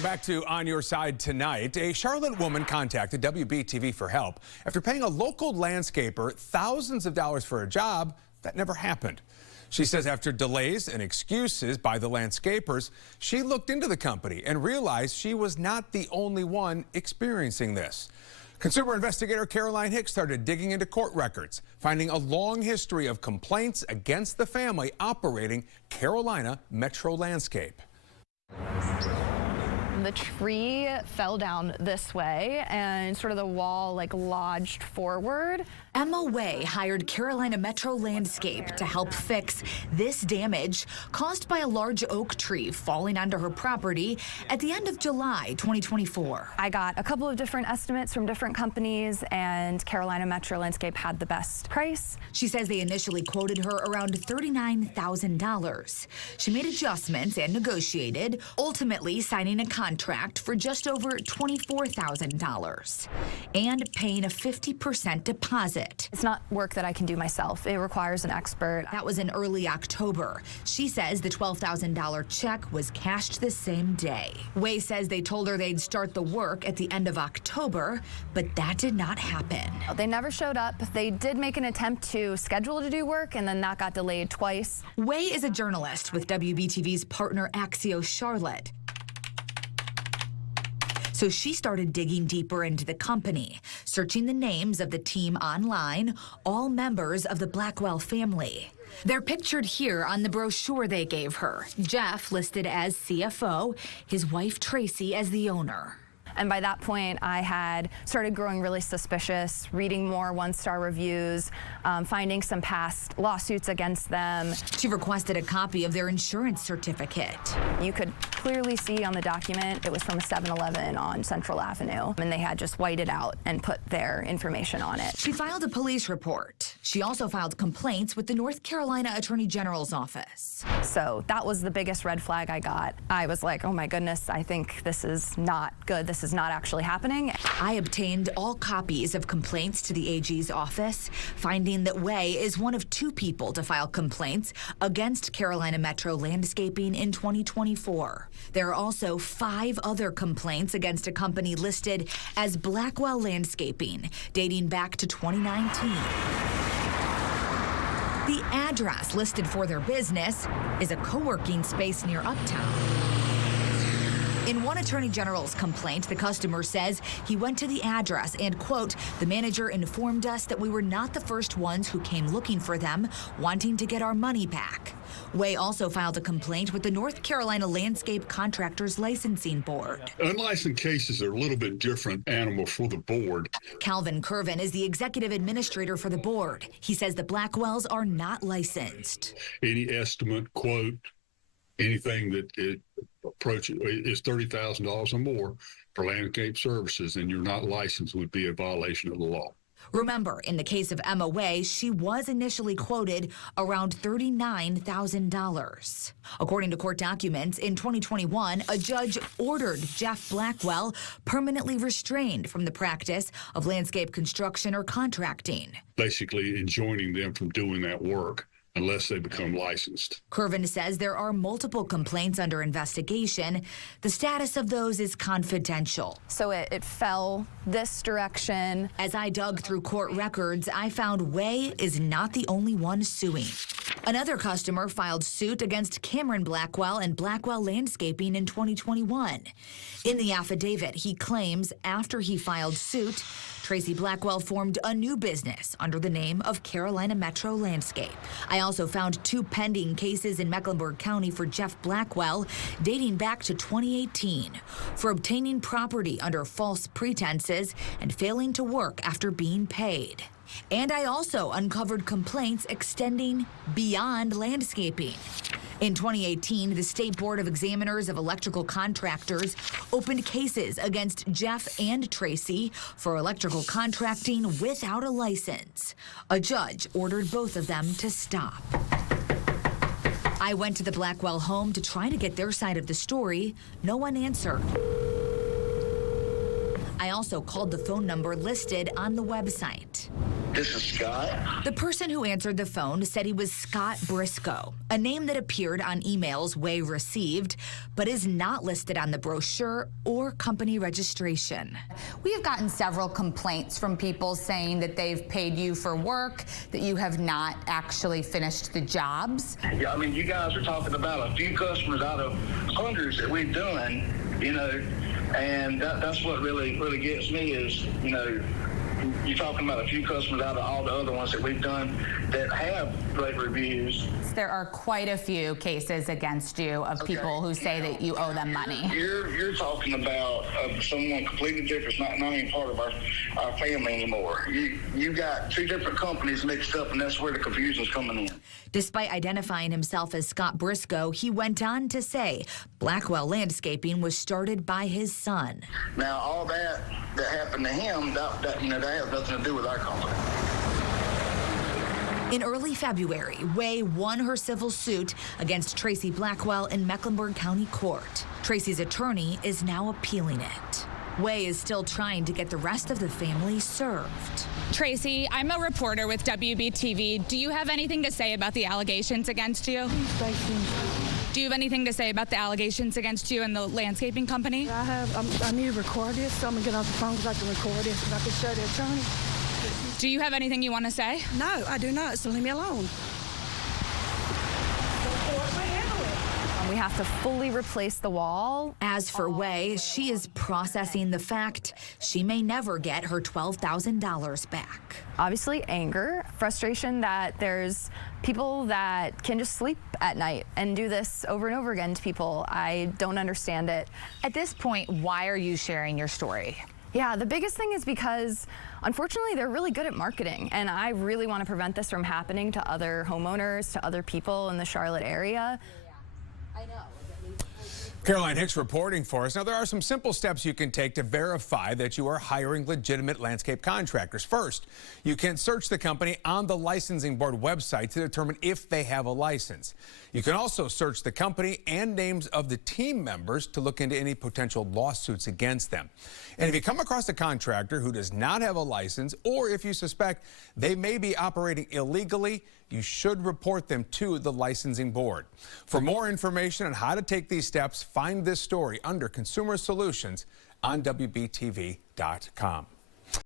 Back to On Your Side tonight. A Charlotte woman contacted WBTV for help after paying a local landscaper thousands of dollars for a job that never happened. She says after delays and excuses by the landscapers, she looked into the company and realized she was not the only one experiencing this. Consumer investigator Caroline Hicks started digging into court records, finding a long history of complaints against the family operating Carolina Metro Landscape. The tree fell down this way and sort of the wall lodged forward. Emma Way hired Carolina Metro Landscape to help fix this damage caused by a large oak tree falling onto her property at the end of July 2024. I got a couple of different estimates from different companies, and Carolina Metro Landscape had the best price. She says they initially quoted her around $39,000. She made adjustments and negotiated, ultimately signing a contract for just over $24,000 and paying a 50% deposit. It's not work that I can do myself. It requires an expert. That was in early October. She says the $12,000 check was cashed the same day. Way says they told her they'd start the work at the end of October, but that did not happen. They never showed up. They did make an attempt to schedule to do work, and then that got delayed twice. Way is a journalist with WBTV's partner Axios Charlotte. So she started digging deeper into the company, searching the names of the team online, all members of the Blackwell family. They're pictured here on the brochure they gave her. Jeff listed as CFO, his wife Tracy as the owner. And by that point, I had started growing really suspicious, reading more one-star reviews, finding some past lawsuits against them. She requested a copy of their insurance certificate. You could clearly see on the document it was from a 7-Eleven on Central Avenue, and they had just whited it out and put their information on it. She filed a police report. She also filed complaints with the North Carolina Attorney General's office. So that was the biggest red flag I got. I was like, oh my goodness, I think this is not good. This is not actually happening. I obtained all copies of complaints to the AG's office, finding that Way is one of 2 people to file complaints against Carolina Metro Landscaping in 2024. There are also 5 other complaints against a company listed as Blackwell Landscaping, dating back to 2019. The address listed for their business is a co-working space near Uptown. In one attorney general's complaint, the customer says he went to the address and, quote, the manager informed us that we were not the first ones who came looking for them, wanting to get our money back. Way also filed a complaint with the North Carolina Landscape Contractors Licensing Board. Unlicensed cases are a little bit different animal for the board. Calvin Curvin is the executive administrator for the board. He says the Blackwells are not licensed. Any estimate, quote, anything that it approaches is $30,000 or more for landscape services, and you're not licensed would be a violation of the law. Remember, in the case of Emma Way, she was initially quoted around $39,000. According to court documents, in 2021, a judge ordered Jeff Blackwell permanently restrained from the practice of landscape construction or contracting. Basically enjoining them from doing that work unless they become licensed. Curvin says there are multiple complaints under investigation. The status of those is confidential. So it fell this direction. As I dug through court records, I found Way is not the only one suing. Another customer filed suit against Cameron Blackwell and Blackwell Landscaping in 2021. In the affidavit, he claims after he filed suit, Tracy Blackwell formed a new business under the name of Carolina Metro Landscape. I also found 2 pending cases in Mecklenburg County for Jeff Blackwell dating back to 2018 for obtaining property under false pretenses and failing to work after being paid. And I also uncovered complaints extending beyond landscaping. In 2018, the State Board of Examiners of Electrical Contractors opened cases against Jeff and Tracy for electrical contracting without a license. A judge ordered both of them to stop. I went to the Blackwell home to try to get their side of the story. No one answered. I also called the phone number listed on the website. This is Scott. The person who answered the phone said he was Scott Briscoe, a name that appeared on emails Way received, but is not listed on the brochure or company registration. We have gotten several complaints from people saying that they've paid you for work, that you have not actually finished the jobs. Yeah, I mean, you guys are talking about a few customers out of hundreds that we've done, you know, and that's what really gets me is, you know, you're talking about a few customers out of all the other ones that we've done that have great reviews. There are quite a few cases against you of people who say that you owe them money. You're talking about someone completely different, not even part of our family anymore. You got two different companies mixed up, and that's where the confusion's coming in. Despite identifying himself as Scott Briscoe, he went on to say Blackwell Landscaping was started by his son. Now, all that happened to him, that has nothing to do with our company. In early February, Way won her civil suit against Tracy Blackwell in Mecklenburg County Court. Tracy's attorney is now appealing it. Way is still trying to get the rest of the family served. Tracy, I'm a reporter with WBTV. Do you have anything to say about the allegations against you? Do you have anything to say about the allegations against you and the landscaping company? I have. I need to record this, so I'm going to get off the phone because I can record this and I can show the attorney. Do you have anything you want to say? No, I do not, so leave me alone. We have to fully replace the wall. As for Way, she is processing the fact she may never get her $12,000 back. Obviously, anger, frustration that there's people that can just sleep at night and do this over and over again to people. I don't understand it. At this point, why are you sharing your story? Yeah, the biggest thing is because, unfortunately, they're really good at marketing, and I really want to prevent this from happening to other homeowners, to other people in the Charlotte area. Caroline Hicks reporting for us. Now, there are some simple steps you can take to verify that you are hiring legitimate landscape contractors. First, you can search the company on the licensing board website to determine if they have a license. You can also search the company and names of the team members to look into any potential lawsuits against them. And if you come across a contractor who does not have a license, or if you suspect they may be operating illegally, you should report them to the licensing board. For more information on how to take these steps, find this story under Consumer Solutions on WBTV.com.